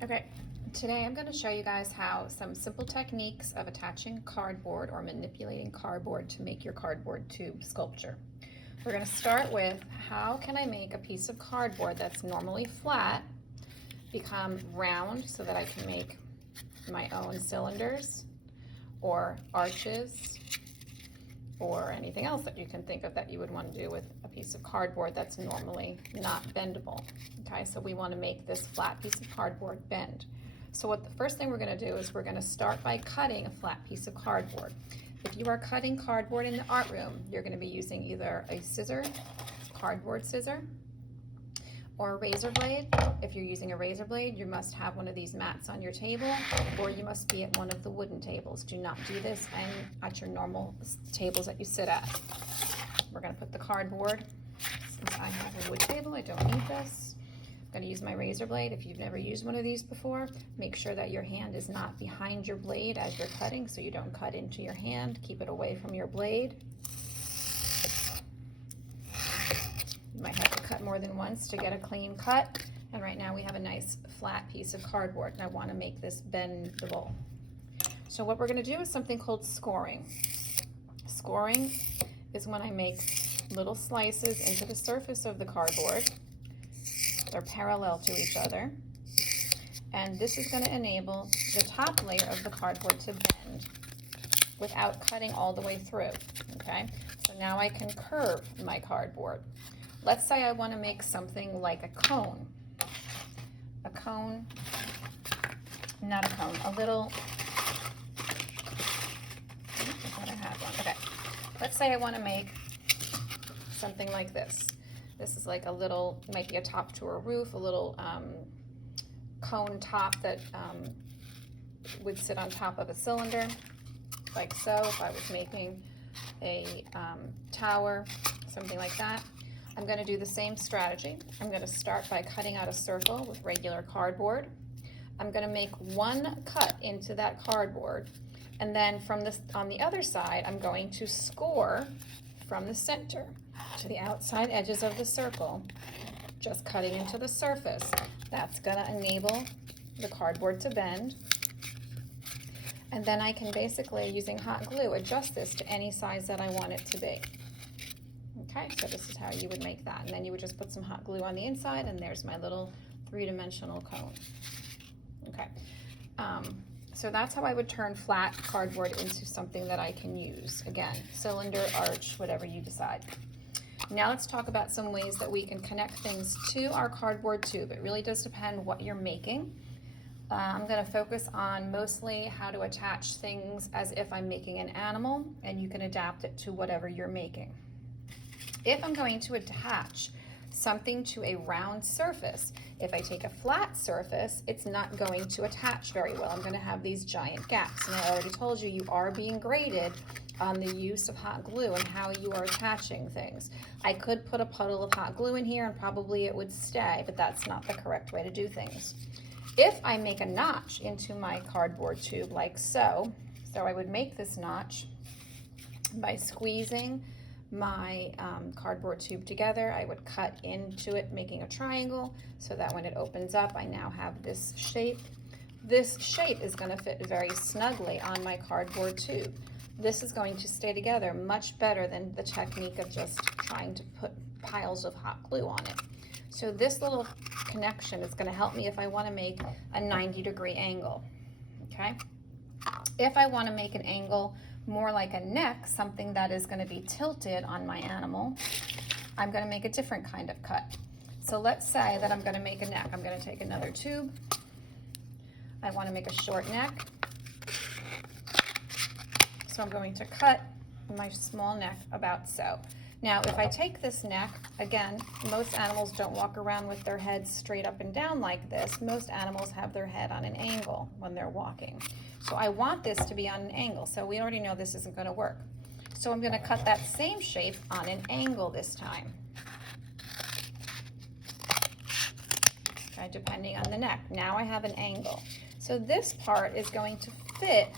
Okay, today I'm going to show you guys how some simple techniques of attaching cardboard or manipulating cardboard to make your cardboard tube sculpture. We're going to start with how can I make a piece of cardboard that's normally flat become round so that I can make my own cylinders or arches or anything else that you can think of that you would want to do with a piece of cardboard that's normally not bendable. Okay, so we want to make this flat piece of cardboard bend. So what the first thing we're going to do is we're going to start by cutting a flat piece of cardboard. If you are cutting cardboard in the art room, you're going to be using either a scissor, cardboard scissor, or a razor blade. If you're using a razor blade, you must have one of these mats on your table, or you must be at one of the wooden tables. Do not do this at your normal tables that you sit at. We're going to put the cardboard, since I have a wood table, I don't need this. I'm going to use my razor blade. If you've never used one of these before, make sure that your hand is not behind your blade as you're cutting so you don't cut into your hand. Keep it away from your blade. You might have to cut more than once to get a clean cut. And right now we have a nice flat piece of cardboard and I want to make this bendable. So what we're going to do is something called scoring. Scoring is when I make little slices into the surface of the cardboard. They're parallel to each other. And this is going to enable the top layer of the cardboard to bend without cutting all the way through. Okay, so now I can curve my cardboard. Let's say I want to make something like a cone. A cone, not a cone, a little, I thought I had one. Okay, let's say I want to make something like this. This is like a little, might be a top to a roof, a little cone top that would sit on top of a cylinder, like so, if I was making a tower, something like that. I'm going to do the same strategy. I'm going to start by cutting out a circle with regular cardboard. I'm going to make one cut into that cardboard, and then from this, on the other side, I'm going to score from the center to the outside edges of the circle, just cutting into the surface. That's going to enable the cardboard to bend. And then I can basically, using hot glue, adjust this to any size that I want it to be. Okay, so this is how you would make that. And then you would just put some hot glue on the inside, and there's my little three-dimensional cone. Okay, so that's how I would turn flat cardboard into something that I can use. Again, cylinder, arch, whatever you decide. Now let's talk about some ways that we can connect things to our cardboard tube. It really does depend what you're making. I'm going to focus on mostly how to attach things as if I'm making an animal, and you can adapt it to whatever you're making. If I'm going to attach something to a round surface, if I take a flat surface, it's not going to attach very well. I'm going to have these giant gaps. And I already told you, you are being graded on the use of hot glue and how you are attaching things. I could put a puddle of hot glue in here and probably it would stay, but that's not the correct way to do things. If I make a notch into my cardboard tube like so, I would make this notch by squeezing my cardboard tube together. I would cut into it, making a triangle, so that when it opens up, I now have this shape. This shape is going to fit very snugly on my cardboard tube. This is going to stay together much better than the technique of just trying to put piles of hot glue on it. So this little connection is going to help me if I want to make a 90-degree angle. Okay? If I want to make an angle more like a neck, something that is going to be tilted on my animal, I'm going to make a different kind of cut. So let's say that I'm going to make a neck. I'm going to take another tube. I want to make a short neck. So I'm going to cut my small neck about so. Now, if I take this neck, again, most animals don't walk around with their heads straight up and down like this. Most animals have their head on an angle when they're walking. So I want this to be on an angle, so we already know this isn't going to work. So I'm going to cut that same shape on an angle this time. Okay, depending on the neck. Now I have an angle. So this part is going to fit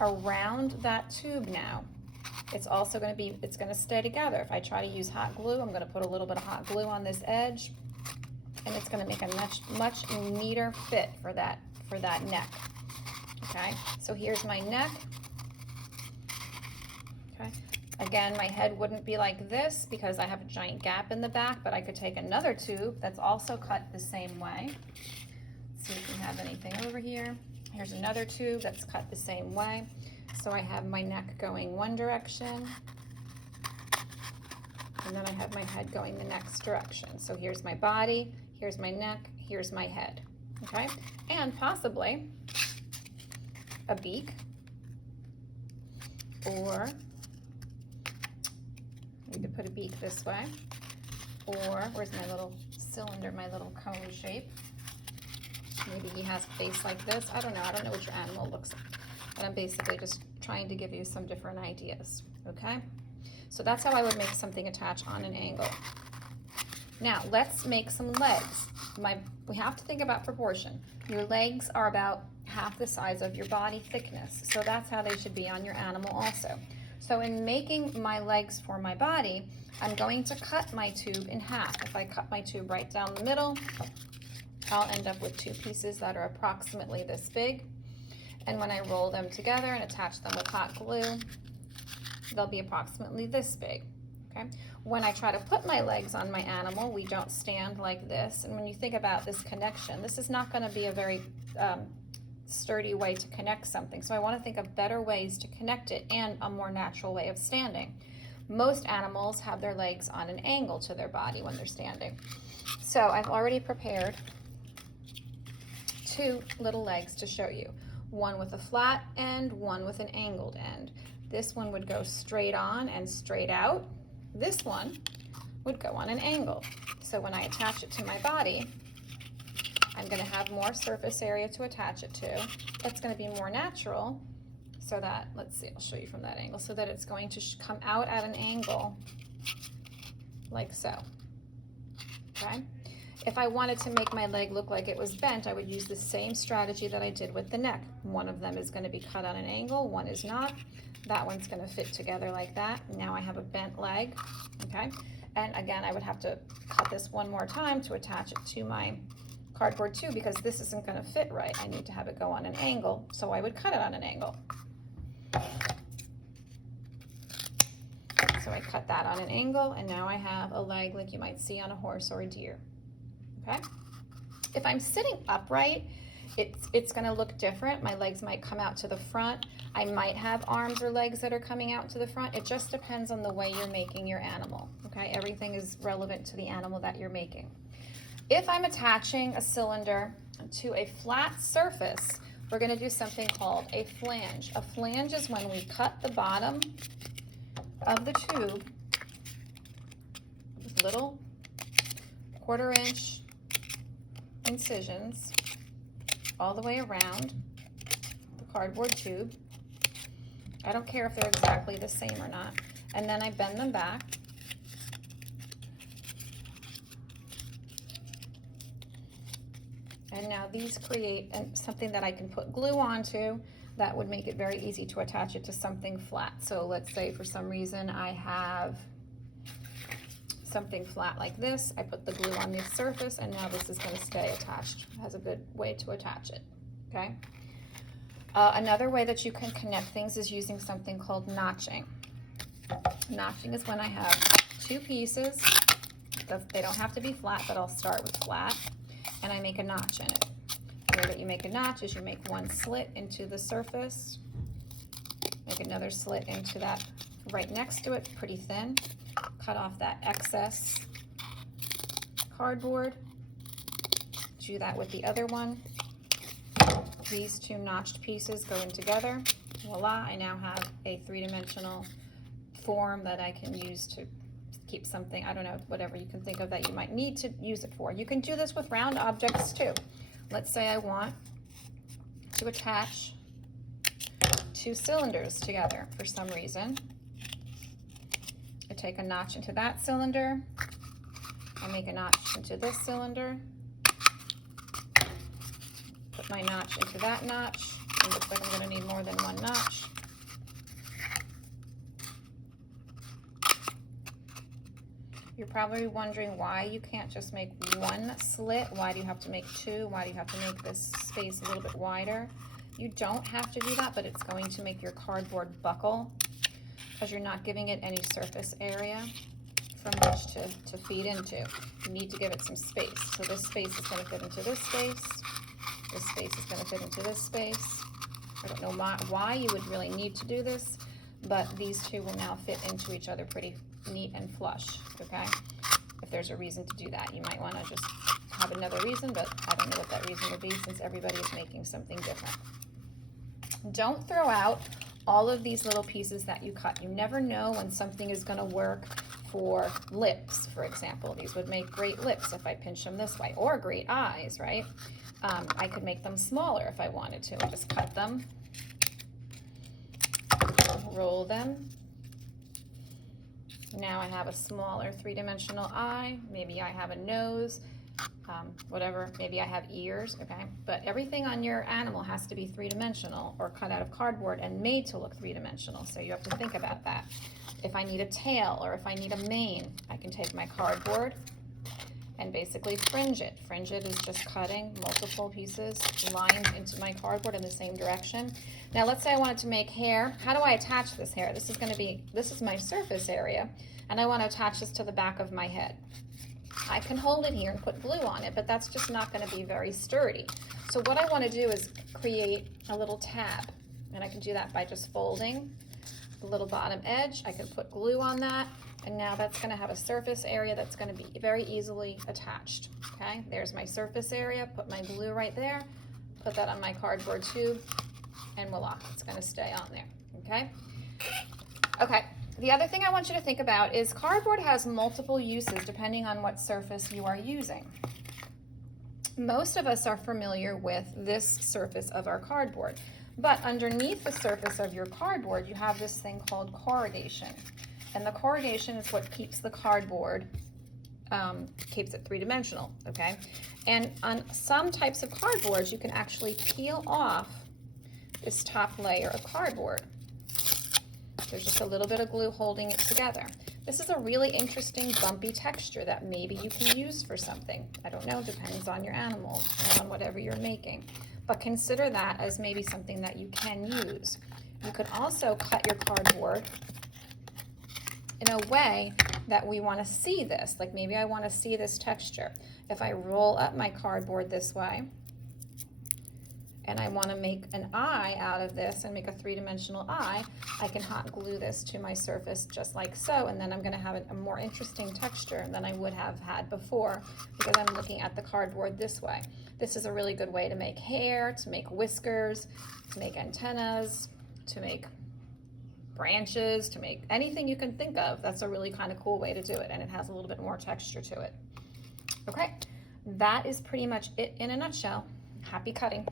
around that tube now. It's also going to be, it's going to stay together. If I try to use hot glue, I'm going to put a little bit of hot glue on this edge. and it's going to make a much neater fit for that neck. Okay, so here's my neck. Okay, again, my head wouldn't be like this because I have a giant gap in the back, but I could take another tube that's also cut the same way. Let's see if we have anything over here. Here's another tube that's cut the same way. So I have my neck going one direction, and then I have my head going the next direction. So here's my body, here's my neck, here's my head, okay? And possibly a beak, or I need to put a beak this way, or where's my little cylinder, my little cone shape? Maybe he has a face like this. I don't know what your animal looks like, but I'm basically just trying to give you some different ideas, okay? So that's how I would make something attach on an angle. Now let's make some legs. We have to think about proportion. Your legs are about half the size of your body thickness, so that's how they should be on your animal also. So in making my legs for my body, I'm going to cut my tube in half. If I cut my tube right down the middle, I'll end up with two pieces that are approximately this big. And when I roll them together and attach them with hot glue, they'll be approximately this big, okay? When I try to put my legs on my animal, we don't stand like this. And when you think about this connection, this is not gonna be a very sturdy way to connect something. So I wanna think of better ways to connect it and a more natural way of standing. Most animals have their legs on an angle to their body when they're standing. So I've already prepared two little legs to show you. One with a flat end, one with an angled end. This one would go straight on and straight out. This one would go on an angle. So when I attach it to my body, I'm gonna have more surface area to attach it to. That's gonna be more natural, so that, let's see, I'll show you from that angle, so that it's going to come out at an angle like so, okay? If I wanted to make my leg look like it was bent, I would use the same strategy that I did with the neck. One of them is going to be cut on an angle, one is not. That one's going to fit together like that. Now I have a bent leg, okay? And again, I would have to cut this one more time to attach it to my cardboard too, because this isn't going to fit right. I need to have it go on an angle, so I would cut it on an angle. So I cut that on an angle, and now I have a leg like you might see on a horse or a deer. Okay. If I'm sitting upright, it's going to look different. My legs might come out to the front. I might have arms or legs that are coming out to the front. It just depends on the way you're making your animal. Okay. Everything is relevant to the animal that you're making. If I'm attaching a cylinder to a flat surface, we're going to do something called a flange. A flange is when we cut the bottom of the tube with little 1/4 inch incisions all the way around the cardboard tube. I don't care if they're exactly the same or not. And then I bend them back. And now these create something that I can put glue onto that would make it very easy to attach it to something flat. So let's say for some reason I have something flat like this. I put the glue on this surface, and now this is going to stay attached. It has a good way to attach it, okay? Another way that you can connect things is using something called notching. Notching is when I have two pieces. They don't have to be flat, but I'll start with flat, and I make a notch in it. The way that you make a notch is you make one slit into the surface, make another slit into that right next to it, pretty thin. Cut off that excess cardboard. Do that with the other one. These two notched pieces go in together. Voila, I now have a three-dimensional form that I can use to keep something, I don't know, whatever you can think of that you might need to use it for. You can do this with round objects too. Let's say I want to attach two cylinders together for some reason. I take a notch into that cylinder, I make a notch into this cylinder, put my notch into that notch. It looks like I'm going to need more than one notch. You're probably wondering why you can't just make one slit. Why do you have to make two? Why do you have to make this space a little bit wider? You don't have to do that, but it's going to make your cardboard buckle because you're not giving it any surface area from which to feed into. You need to give it some space. So this space is going to fit into this space. This space is going to fit into this space. I don't know why you would really need to do this, but these two will now fit into each other pretty neat and flush, okay? If there's a reason to do that, you might want to just have another reason, but I don't know what that reason would be since everybody is making something different. Don't throw out all of these little pieces that you cut. You never know when something is going to work for lips, for example. These would make great lips if I pinch them this way, or great eyes, right? I could make them smaller if I wanted to. Just cut them, roll them. Now I have a smaller three-dimensional eye. Maybe I have a nose, whatever. Maybe I have ears, okay? But everything on your animal has to be three-dimensional or cut out of cardboard and made to look three-dimensional. So you have to think about that. If I need a tail or if I need a mane, I can take my cardboard and basically fringe it. Fringe it is just cutting multiple pieces, lines into my cardboard in the same direction. Now let's say I wanted to make hair. How do I attach this hair? This is my surface area, and I want to attach this to the back of my head. I can hold it here and put glue on it, but that's just not going to be very sturdy. So what I want to do is create a little tab, and I can do that by just folding the little bottom edge. I can put glue on that, and now that's going to have a surface area that's going to be very easily attached. Okay, there's my surface area. Put my glue right there, put that on my cardboard tube, and voila, it's going to stay on there. Okay. Okay. The other thing I want you to think about is cardboard has multiple uses depending on what surface you are using. Most of us are familiar with this surface of our cardboard, but underneath the surface of your cardboard, you have this thing called corrugation. And the corrugation is what keeps the cardboard, keeps it three-dimensional, okay? And on some types of cardboards, you can actually peel off this top layer of cardboard. There's just a little bit of glue holding it together. This is a really interesting bumpy texture that maybe you can use for something. I don't know, depends on your animal and on whatever you're making. But consider that as maybe something that you can use. You could also cut your cardboard in a way that we want to see this. Like maybe I want to see this texture. If I roll up my cardboard this way, and I want to make an eye out of this and make a three-dimensional eye, I can hot glue this to my surface just like so, and then I'm going to have a more interesting texture than I would have had before because I'm looking at the cardboard this way. This is a really good way to make hair, to make whiskers, to make antennas, to make branches, to make anything you can think of. That's a really kind of cool way to do it, and it has a little bit more texture to it. Okay, that is pretty much it in a nutshell. Happy cutting.